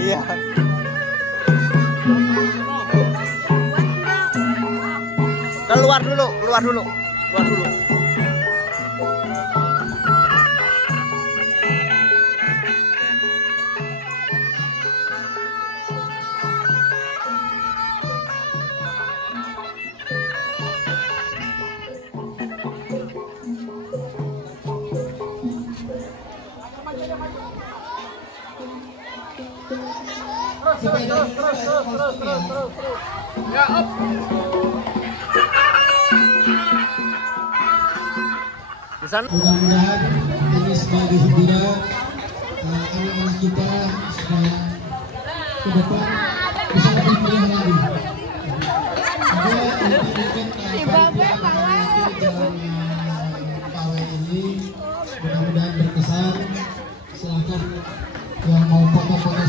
Iya. Keluar dulu. Terus. Ya, up. Mudah-mudahan ini sebagai hiburan anak-anak kita supaya ke depan bisa lebih meriah lagi. Pawai ini mudah-mudahan berkesan. Silakan yang mau foto-foto